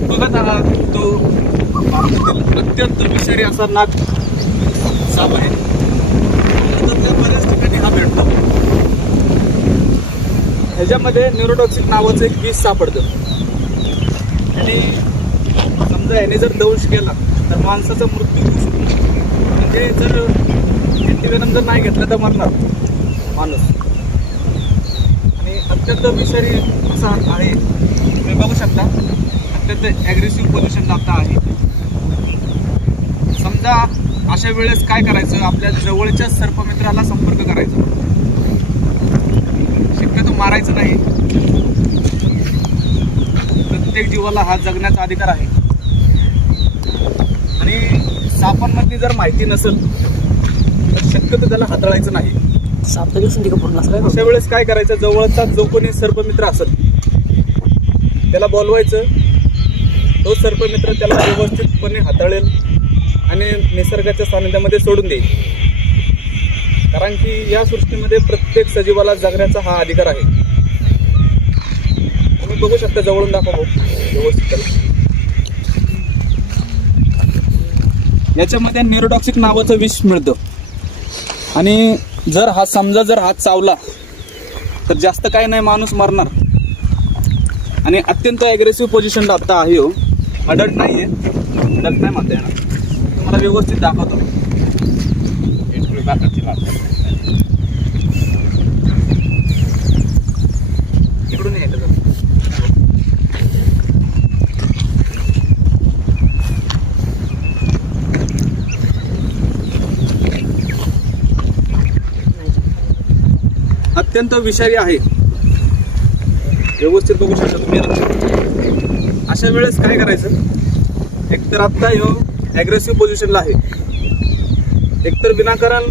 बघत आहात तो भारतातील अत्यंत विषारी असा नाग साप आहे. भारतातल्या बऱ्याच ठिकाणी हा भेटतो. ह्याच्यामध्ये न्यूरोटॉक्सिक नावाचं एक विष सापडतं आणि समजा याने जर दंश केला तर माणसाचा मृत्यू होऊ शकतो. म्हणजे जर अँटीवेनम जर नाही घेतलं तर मरणार माणूस. आणि अत्यंत विषारी असा आहे. तुम्ही बघू शकता अत्यंत ॲग्रेसिव्ह पोल्युशन लागता आहे. समजा अशा वेळेस काय करायचं, आपल्या जवळच्या सर्पमित्राला संपर्क करायचा, शक्यतो मारायचं नाही. प्रत्येक जीवाला हा जगण्याचा अधिकार आहे. आणि सापांमधली जर माहिती नसेल तर शक्यतो त्याला हाताळायचं नाही. साप तर दिसून पूर्ण असं अशा वेळेस काय करायचं, जवळचा जो कोणी सर्पमित्र असेल त्याला बोलवायचं. तो सर्पमित्र त्याला व्यवस्थितपणे हाताळेल आणि निसर्गाच्या सानिध्यामध्ये सोडून देईल. कारण की या सृष्टीमध्ये प्रत्येक सजीवाला जगण्याचा हा अधिकार आहे. तुम्ही बघू शकता, जवळून दाखवा व्यवस्थित त्याला. याच्यामध्ये न्यूरोटॉक्सिक नावाचं विष मिळतं आणि जर हा चावला तर जास्त काही नाही, माणूस मरणार. आणि अत्यंत ॲग्रेसिव्ह पोझिशनला आता आहे. हो, अडल्ट नाही आहे, अडल्ट नाही म्हणता येणार. तुम्हाला व्यवस्थित दाखवतो. इकडून यायचं. अत्यंत विषारी आहे, व्यवस्थित बघू शकता तुम्ही. अशा वेळेस काय करायचं, एकतर आत्ता ह्यो ॲग्रेसिव्ह पोझिशनला आहे, एकतर विनाकारण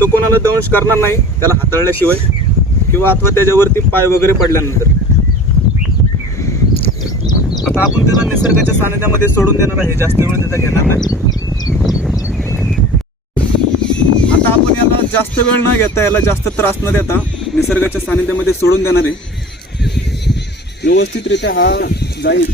तो कोणाला दंश करणार नाही त्याला हाताळल्याशिवाय, किंवा अथवा त्याच्यावरती पाय वगैरे पडल्यानंतर. आता आपण त्याला निसर्गाच्या सानिध्यामध्ये सोडून देणार आहे, जास्त वेळ त्याचा घेणार नाही. आता आपण याला जास्त वेळ न घेता, याला जास्त त्रास न देता निसर्गाच्या सानिध्यामध्ये सोडून देणार आहे. व्यवस्थितरित्या हा जाईल.